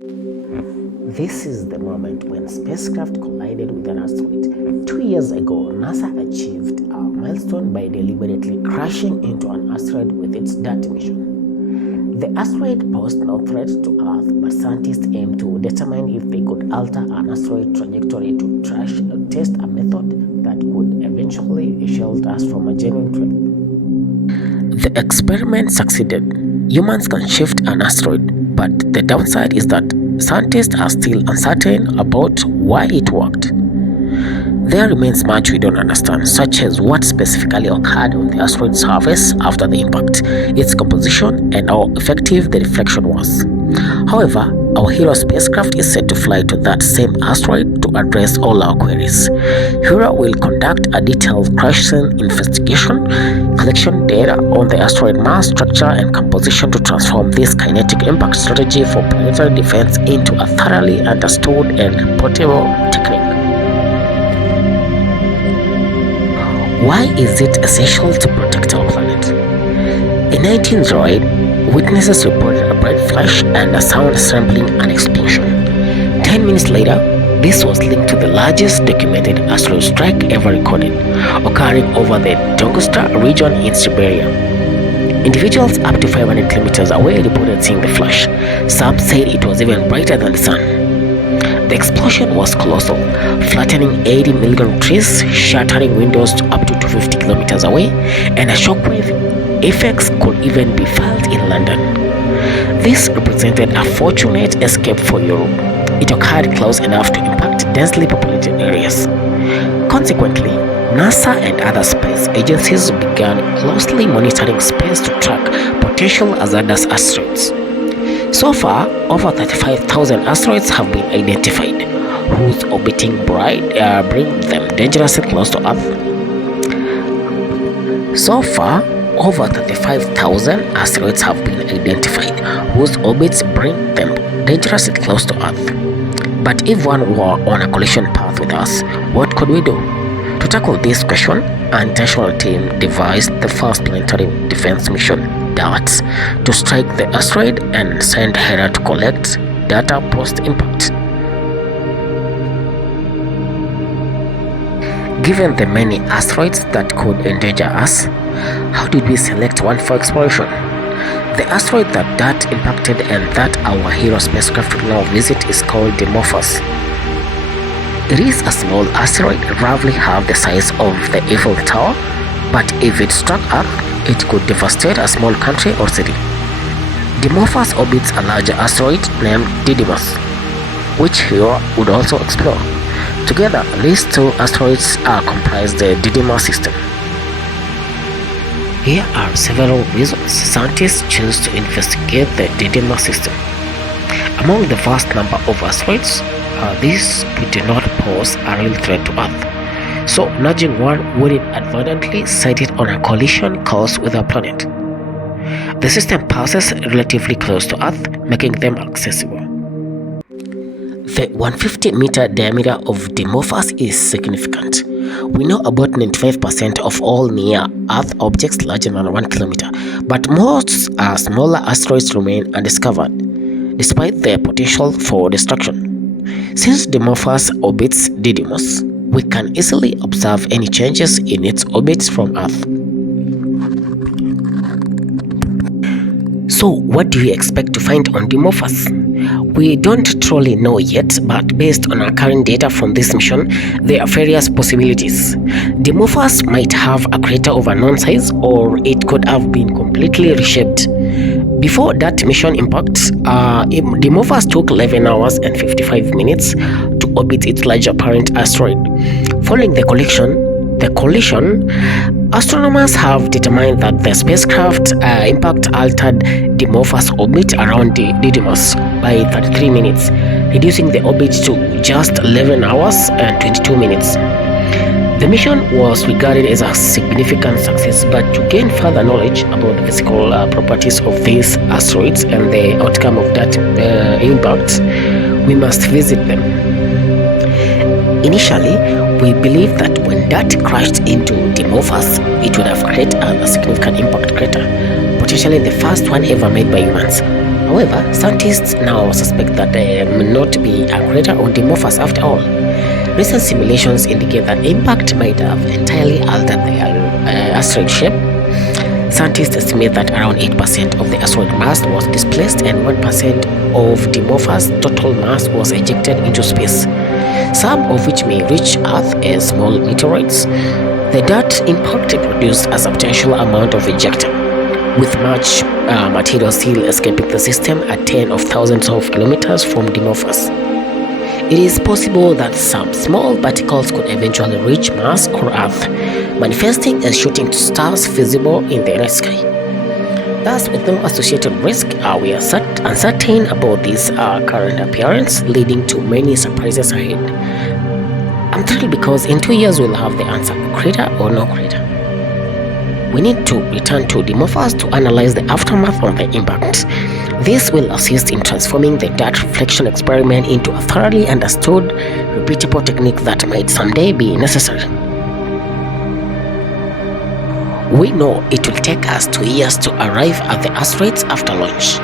This is the moment when spacecraft collided with an asteroid. 2 years ago, NASA achieved a milestone by deliberately crashing into an asteroid with its DART mission. The asteroid posed no threat to Earth, but scientists aimed to determine if they could alter an asteroid trajectory to test a method that could eventually shield us from a genuine threat. The experiment succeeded. Humans can shift an asteroid, but the downside is that scientists are still uncertain about why it worked. There remains much we don't understand, such as what specifically occurred on the asteroid's surface after the impact, its composition, and how effective the deflection was. However, our Hera spacecraft is set to fly to that same asteroid to address all our queries. Hera will conduct a detailed crash scene investigation, collection data on the asteroid mass, structure, and composition to transform this kinetic impact strategy for planetary defense into a thoroughly understood and portable technique. Why is it essential to protect our planet? In 1908, witnesses reported a bright flash and a sound resembling an explosion. 10 minutes later, this was linked to the largest documented asteroid strike ever recorded, occurring over the Tunguska region in Siberia. Individuals up to 500 kilometers away reported seeing the flash. Some said it was even brighter than the sun. The explosion was colossal, flattening 80 million trees, shattering windows up to 250 kilometers away, and a shockwave effects could even be felt in London. This represented a fortunate escape for Europe. It occurred close enough to impact densely populated areas. Consequently, NASA and other space agencies began closely monitoring space to track potential hazardous asteroids. So far, over 35,000 asteroids have been identified, whose orbiting bring them dangerously close to Earth. So far, over 35,000 asteroids have been identified, whose orbits bring them dangerously close to Earth. But if one were on a collision path with us, what could we do? To tackle this question, an international team devised the first planetary defense mission, DART, to strike the asteroid and send Hera to collect data post-impact. Given the many asteroids that could endanger us, how did we select one for exploration? The asteroid that DART impacted and that our Hera spacecraft will now visit is called Dimorphos. It is a small asteroid, roughly half the size of the Eiffel Tower, but if it struck Earth, it could devastate a small country or city. Dimorphos orbits a larger asteroid named Didymos, which Hera would also explore. Together, these two asteroids comprise the Didymos system. Here are several reasons scientists choose to investigate the Didymos system. Among the vast number of asteroids, these do not pose a real threat to Earth, so nudging one would inadvertently set it on a collision course with our planet. The system passes relatively close to Earth, making them accessible. The 150-meter diameter of Dimorphos is significant. We know about 95% of all near-Earth objects larger than 1 kilometer, but most smaller asteroids remain undiscovered, despite their potential for destruction. Since Dimorphos orbits Didymos, we can easily observe any changes in its orbits from Earth. So, what do we expect to find on Dimorphos? We don't truly know yet, but based on our current data from this mission, there are various possibilities. Dimorphos might have a crater of unknown size, or it could have been completely reshaped. Before that mission impact, Dimorphos took 11 hours and 55 minutes to orbit its larger parent asteroid. Following the collision, astronomers have determined that the spacecraft impact altered Dimorphos' orbit around Didymos by 33 minutes, reducing the orbit to just 11 hours and 22 minutes. The mission was regarded as a significant success, but to gain further knowledge about the physical properties of these asteroids and the outcome of that impact, we must visit them. Initially, we believed that when DART crashed into Dimorphos, it would have created a significant impact crater, potentially the first one ever made by humans. However, scientists now suspect that there may not be a crater on Dimorphos after all. Recent simulations indicate that impact might have entirely altered the asteroid shape. Scientists estimate that around 8% of the asteroid mass was displaced and 1% of Dimorphos' total mass was ejected into space, some of which may reach Earth as small meteoroids. The dirt impacted produced a substantial amount of ejecta, with much material still escaping the system at tens of thousands of kilometers from Dimorphos. It is possible that some small particles could eventually reach Mars or Earth, manifesting as shooting stars visible in the night sky. Thus, with no associated risk, we are uncertain about this current appearance, leading to many surprises ahead. I'm thrilled because in 2 years we'll have the answer: crater or no crater. We need to return to Dimorphos to analyze the aftermath of the impact. This will assist in transforming the dirt reflection experiment into a thoroughly understood, repeatable technique that might someday be necessary. We know it will take us 2 years to arrive at the asteroids after launch,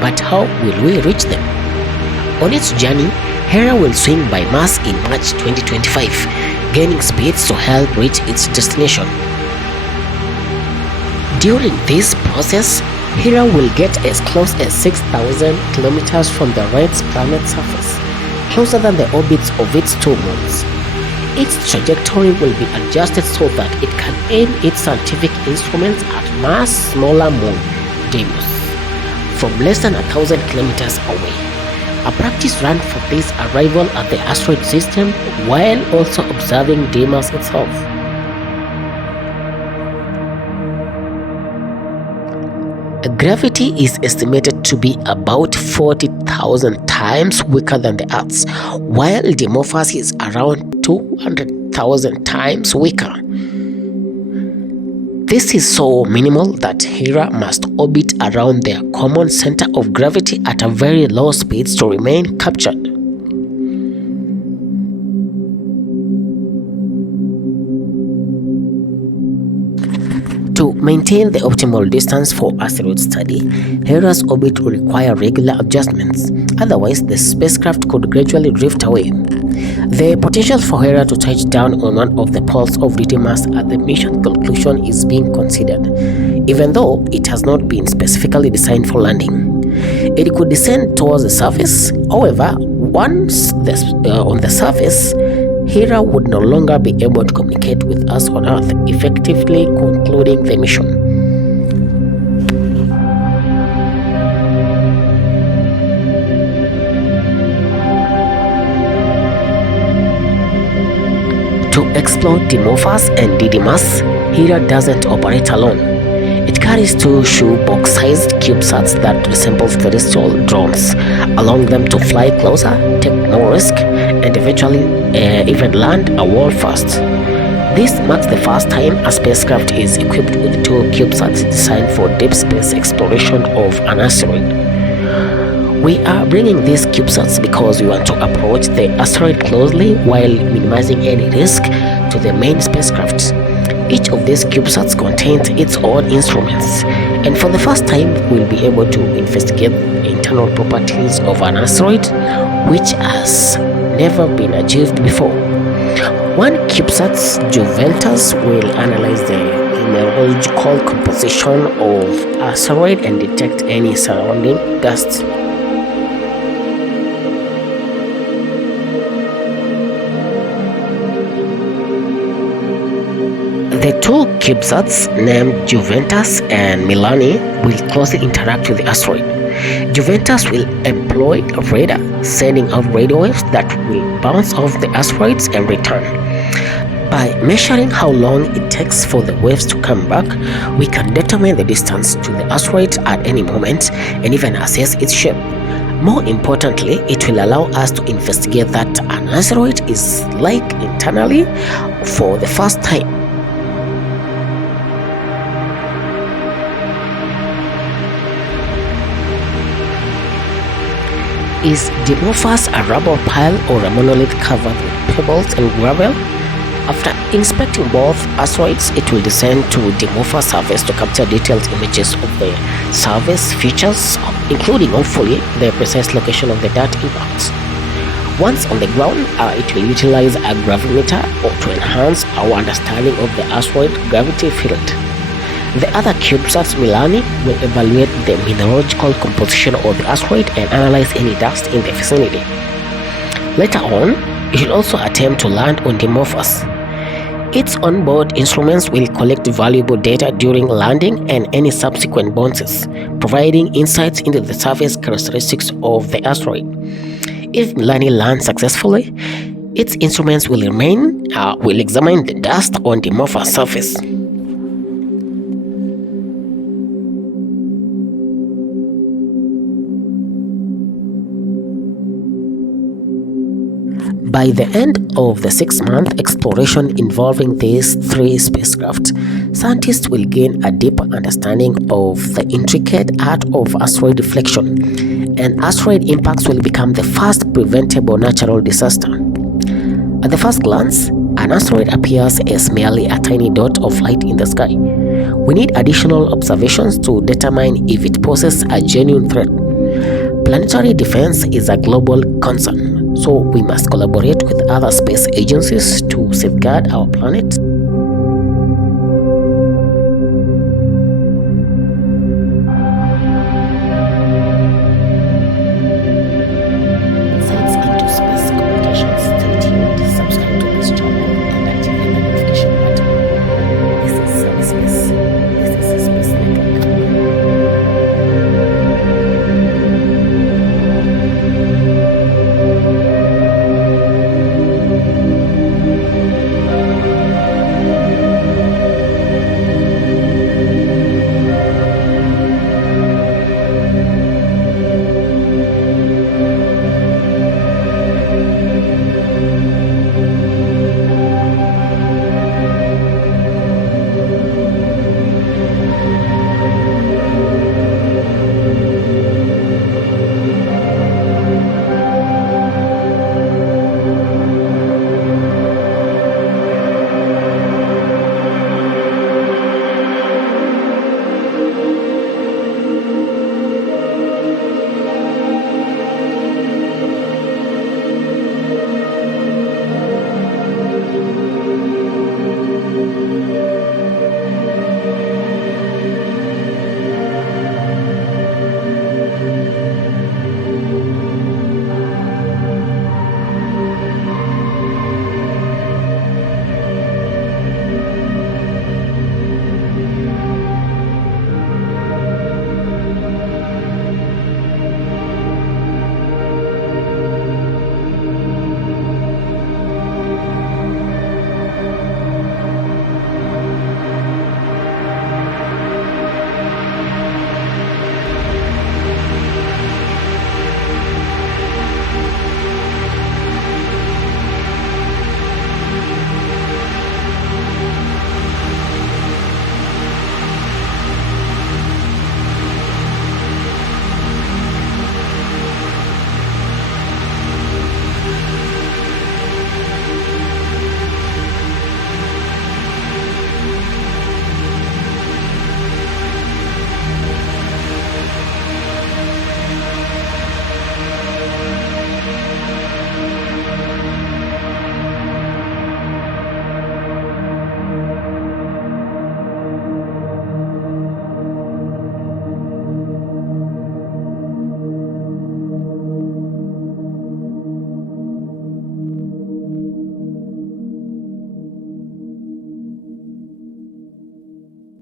but how will we reach them? On its journey, Hera will swing by Mars in March 2025, gaining speed to help reach its destination. During this process, Hera will get as close as 6,000 kilometers from the red planet's surface, closer than the orbits of its 2 moons. Its trajectory will be adjusted so that it can aim its scientific instruments at Mars' smaller moon, Didymos, from less than 1,000 kilometers away. A practice run for this arrival at the asteroid system while also observing Didymos itself. Gravity is estimated to be about 40,000 times weaker than the Earth's, while Dimorphos is around 200,000 times weaker. This is so minimal that Hera must orbit around their common center of gravity at a very low speed to remain captured. To maintain the optimal distance for asteroid study, Hera's orbit will require regular adjustments, otherwise the spacecraft could gradually drift away. The potential for Hera to touch down on one of the poles of Didymos at the mission conclusion is being considered, even though it has not been specifically designed for landing. It could descend towards the surface. However, once on the surface, Hera would no longer be able to communicate with us on Earth, effectively concluding the mission. To explore Dimorphos and Didymos, Hera doesn't operate alone. It carries 2 shoebox-sized CubeSats that resemble terrestrial drones, allowing them to fly closer, take more risk, and eventually even land a world first. This marks the first time a spacecraft is equipped with 2 CubeSats designed for deep space exploration of an asteroid. We are bringing these CubeSats because we want to approach the asteroid closely while minimizing any risk to the main spacecraft. Each of these CubeSats contains its own instruments, and for the first time we'll be able to investigate the internal properties of an asteroid, which has never been achieved before. One CubeSat's Juventus will analyze the mineralogical composition of asteroid and detect any surrounding dust. The 2 CubeSats named Juventus and Milani will closely interact with the asteroid. Juventus will employ a radar, sending out radio waves that will bounce off the asteroids and return. By measuring how long it takes for the waves to come back, we can determine the distance to the asteroid at any moment and even assess its shape. More importantly, it will allow us to investigate that an asteroid is like internally for the first time. Is Dimorphos a rubble pile or a monolith covered with pebbles and gravel? After inspecting both asteroids, it will descend to Dimorphos surface to capture detailed images of the surface features, including, hopefully, the precise location of the dirt impacts. Once on the ground, it will utilize a gravimeter to enhance our understanding of the asteroid gravity field. The other CubeSats Milani will evaluate the mineralogical composition of the asteroid and analyze any dust in the vicinity. Later on, it will also attempt to land on Dimorphos. Its onboard instruments will collect valuable data during landing and any subsequent bounces, providing insights into the surface characteristics of the asteroid. If Milani lands successfully, its instruments will examine the dust on the Dimorphos surface. By the end of the 6-month exploration involving these 3 spacecraft, scientists will gain a deeper understanding of the intricate art of asteroid deflection, and asteroid impacts will become the first preventable natural disaster. At the first glance, an asteroid appears as merely a tiny dot of light in the sky. We need additional observations to determine if it poses a genuine threat. Planetary defense is a global concern, so we must collaborate with other space agencies to safeguard our planet.